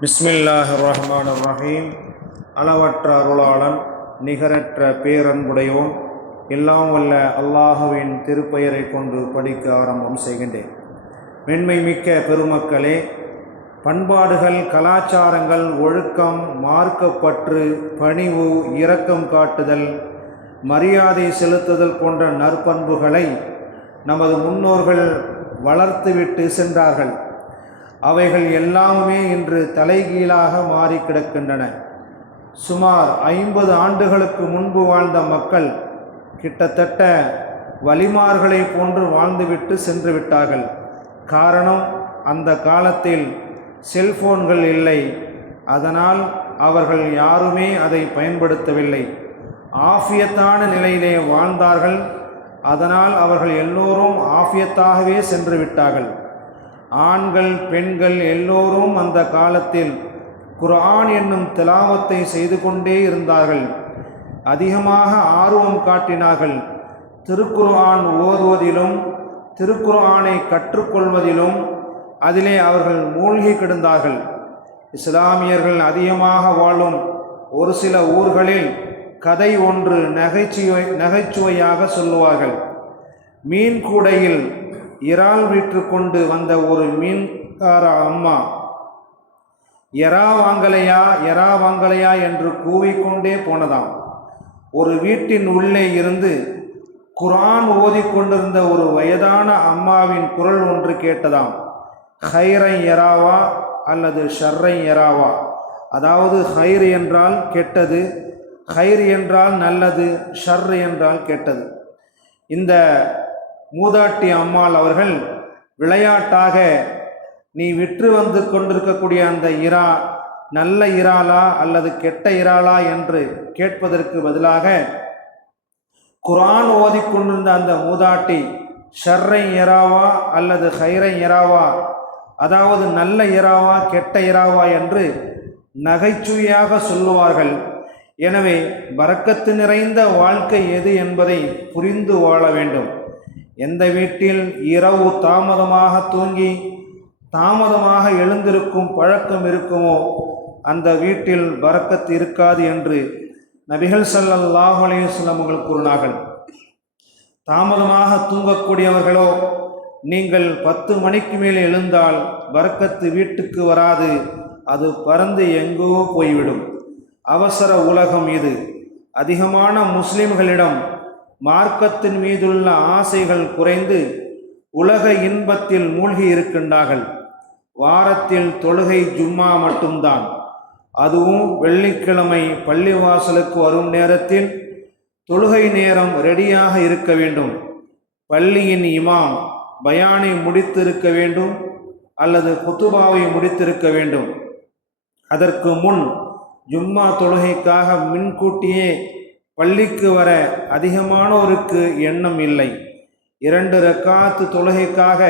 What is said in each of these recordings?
பிஸ்மில்லாஹிர் ரஹ்மானிர் ரஹீம். அளவற்ற அருளாளன் நிகரற்ற பேரன்புடையோன் எல்லாம் வல்ல அல்லாஹுவின் திருப்பெயரை கொண்டு படிக்க ஆரம்பம் செய்கின்றேன். மென்மை மிக்க பெருமக்களே, பண்பாடுகள், கலாச்சாரங்கள், ஒழுக்கம், மார்க்கப்பற்று, பணிவு, இரக்கம் காட்டுதல், மரியாதை செலுத்துதல் போன்ற நற்பண்புகளை நமது முன்னோர்கள் வளர்த்துவிட்டு சென்றார்கள். அவைகள் எல்லாமே இன்று தலைகீழாக மாறி கிடக்கின்றன. சுமார் 50 ஆண்டுகளுக்கு முன்பு வாழ்ந்த மக்கள் கிட்டத்தட்ட வலிமார்களை போன்று வாழ்ந்துவிட்டு சென்று விட்டார்கள். காரணம், அந்த காலத்தில் செல்போன்கள் இல்லை. அதனால் அவர்கள் யாருமே அதை பயன்படுத்தவில்லை. ஆஃபியத்தான நிலையிலே வாழ்ந்தார்கள். அதனால் அவர்கள் எல்லோரும் ஆஃபியத்தாகவே சென்று விட்டார்கள். ஆண்கள், பெண்கள் எல்லோரும் அந்த காலத்தில் குர்ஆன் என்னும் திலாவத்தை செய்து கொண்டே இருந்தார்கள். அதிகமாக ஆர்வம் காட்டினார்கள். திருக்குர்ஆன் ஓதுவதிலும் திருக்குர்ஆனை கற்றுக்கொள்வதிலும் அதிலே அவர்கள் மூழ்கி கிடந்தார்கள். இஸ்லாமியர்கள் அதிகமாக வாழும் ஒரு சில ஊர்களில் கதை ஒன்று நகைச்சுவையாக சொல்லுவார்கள். மீன் கூடையில் இறால் விற்று கொண்டு வந்த ஒரு மீன்கார அம்மா எறா வாங்கலையா என்று கூவிக்கொண்டே போனதாம். ஒரு வீட்டின் உள்ளே இருந்து குர்ஆன் ஓதிக்கொண்டிருந்த ஒரு வயதான அம்மாவின் குரல் ஒன்று கேட்டதாம். ஹைரை எராவா அல்லது ஷர்ரை எராவா, அதாவது ஹைர் என்றால் கெட்டது, ஹைர் என்றால் நல்லது, ஷர் என்றால் கெட்டது. இந்த மூதாட்டி அம்மாள் அவர்கள் விளையாட்டாக, நீ விற்று வந்து கொண்டிருக்கக்கூடிய அந்த இறா நல்ல இறாலா அல்லது கெட்ட இறாலா என்று கேட்பதற்கு பதிலாக குர்ஆன் ஓதிக்கொண்டிருந்த அந்த மூதாட்டி ஷர்ரை இறாவா அல்லது ஹைரை இறாவா, அதாவது நல்ல இறாவா கெட்ட இறாவா என்று நகைச்சுவையாக சொல்லுவார்கள். எனவே பரக்கத்து நிறைந்த வாழ்க்கை எது என்பதை புரிந்து வாழ வேண்டும். எந்த வீட்டில் இரவு தாமதமாக தூங்கி தாமதமாக எழுந்திருக்கும் பழக்கம் இருக்குமோ அந்த வீட்டில் பரக்கத்து இருக்காது என்று நபிகள் ஸல்லல்லாஹு அலைஹி வஸல்லம் அவர்கள் கூறினார்கள். தாமதமாக தூங்கக்கூடியவர்களோ, நீங்கள் 10 மணிக்கு மேல் எழுந்தால் பரக்கத்து வீட்டுக்கு வராது, அது பறந்து எங்கோ போய்விடும். அவசர உலகம் இது. அதிகமான முஸ்லிம்களிடம் மார்க்கத்தின் மீதுள்ள ஆசைகள் குறைந்து உலக இன்பத்தில் மூழ்கி இருக்கின்றார்கள். வாரத்தில் தொழுகை ஜும்மா மட்டும்தான். அதுவும் வெள்ளிக்கிழமை பள்ளிவாசலுக்கு வரும் நேரத்தில் தொழுகை நேரம் ரெடியாக இருக்க வேண்டும். பள்ளியின் இமாம் பயானை முடித்திருக்க வேண்டும் அல்லது குத்துபாவை முடித்திருக்க வேண்டும். அதற்கு முன் ஜும்மா தொழுகைக்காக முன்கூட்டியே பள்ளிக்கு வர அதிகமானோருக்கு எண்ணம் இல்லை. 2 ரக்காத்து தொழுகைக்காக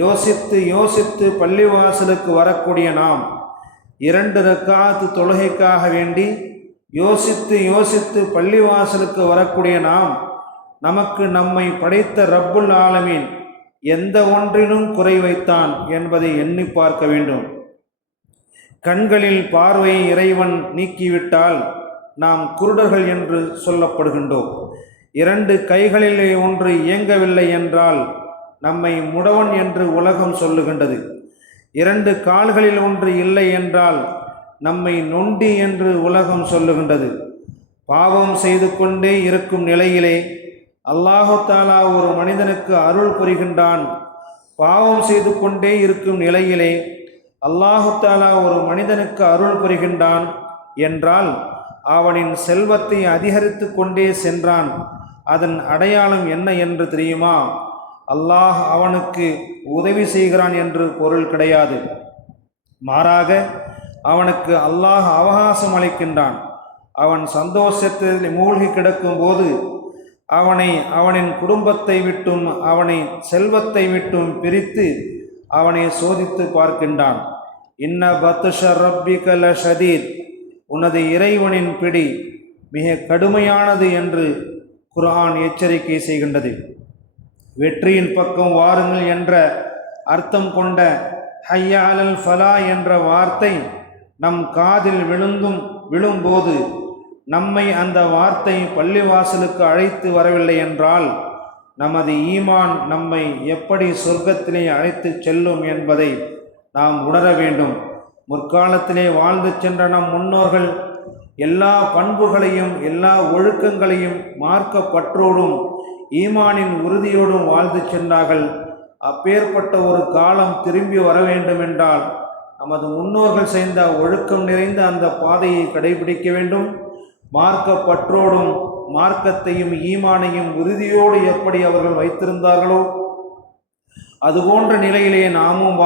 யோசித்து பள்ளிவாசலுக்கு வரக்கூடிய நாம் 2 ரக்காத்து தொழுகைக்காக வேண்டி யோசித்து பள்ளிவாசலுக்கு வரக்கூடிய நாம் நமக்கு நம்மை படைத்த ரப்புல் ஆலமீன் எந்த ஒன்றிலும் குறை வைத்தான் என்பதை எண்ணி பார்க்க வேண்டும். கண்களில் பார்வையை இறைவன் நீக்கிவிட்டால் நாம் குருடர்கள் என்று சொல்லப்படுகின்றோம். 2 கைகளிலே ஒன்று இயங்கவில்லை என்றால் நம்மை முடவன் என்று உலகம் சொல்லுகின்றது. 2 கால்களில் ஒன்று இல்லை என்றால் நம்மை நொண்டி என்று உலகம் சொல்லுகின்றது. பாவம் செய்து கொண்டே இருக்கும் நிலையிலே அல்லாஹு தஆலா ஒரு மனிதனுக்கு அருள் புரிகின்றான். பாவம் செய்து கொண்டே இருக்கும் நிலையிலே அல்லாஹு தஆலா ஒரு மனிதனுக்கு அருள் புரிகின்றான் என்றால் அவனின் செல்வத்தை அதிகரித்து கொண்டே சென்றான். அதன் அடையாளம் என்ன என்று தெரியுமா? அல்லாஹ் அவனுக்கு உதவி செய்கிறான் என்று பொருள் கிடையாது. மாறாக அவனுக்கு அல்லாஹ் அவகாசம் அளிக்கின்றான். அவன் சந்தோஷத்தில் மூழ்கி கிடக்கும் போது அவனின் குடும்பத்தை விட்டும் அவனை செல்வத்தை விட்டும் பிரித்து அவனை சோதித்து பார்க்கின்றான். இன்ன பத்ஷ ரப்பிக லஷதீத், உனது இறைவனின் பிடி மிக கடுமையானது என்று குர்ஆன் எச்சரிக்கை செய்கின்றது. வெற்றியின் பக்கம் வாருங்கள் என்ற அர்த்தம் கொண்ட ஹய்ய அலல் ஃபலா என்ற வார்த்தை நம் காதில் விழும்போது நம்மை அந்த வார்த்தை பள்ளிவாசலுக்கு அழைத்து வரவில்லை என்றால் நமது ஈமான் நம்மை எப்படி சொர்க்கத்திலே அழைத்து செல்லும் என்பதை நாம் உணர வேண்டும். முற்காலத்திலே வாழ்ந்து சென்ற நம் முன்னோர்கள் எல்லா பண்புகளையும் எல்லா ஒழுக்கங்களையும் மார்க்க பற்றோடும் ஈமானின் உறுதியோடும் வாழ்ந்து சென்றார்கள். அப்பேற்பட்ட ஒரு காலம் திரும்பி வர வேண்டுமென்றால் நமது முன்னோர்கள் செய்த ஒழுக்கம் நிறைந்த அந்த பாதையை கடைபிடிக்க வேண்டும். மார்க்க பற்றோடும் மார்க்கத்தையும் ஈமானையும் உறுதியோடு எப்படி அவர்கள் வைத்திருந்தார்களோ அதுபோன்ற நிலையிலே நாமும்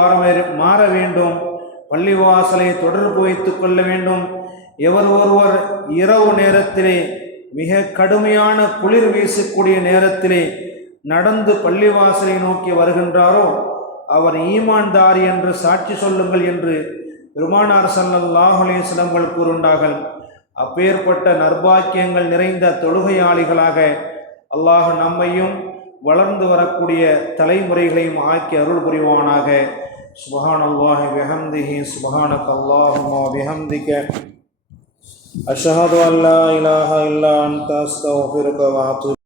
மாற வேண்டும். பள்ளிவாசலை தொடர்பு வைத்து கொள்ள வேண்டும். எவர் ஒருவர் இரவு நேரத்திலே மிக கடுமையான குளிர் வீசக்கூடிய நேரத்திலே நடந்து பள்ளிவாசலை நோக்கி வருகின்றாரோ அவர் ஈமான்தாரி என்று சாட்சி சொல்லுங்கள் என்று பெருமானார் ஸல்லல்லாஹு அலைஹி வஸல்லம் கூறுகின்றார்கள். அப்பேற்பட்ட நற்பாக்கியங்கள் நிறைந்த தொழுகையாளிகளாக அல்லாஹ் நம்மையும் வளர்ந்து வரக்கூடிய தலைமுறைகளையும் ஆக்கி அருள் புரிவானாக. சுப்ஹானல்லாஹி வபிஹம்திஹி சுப்ஹானக்கல்லாஹும்ம வபிஹம்திக அஷ்ஹது அல்லா இலாஹா இல்லா அன்த அஸ்தக்ஃபிருக வ அத்தூபு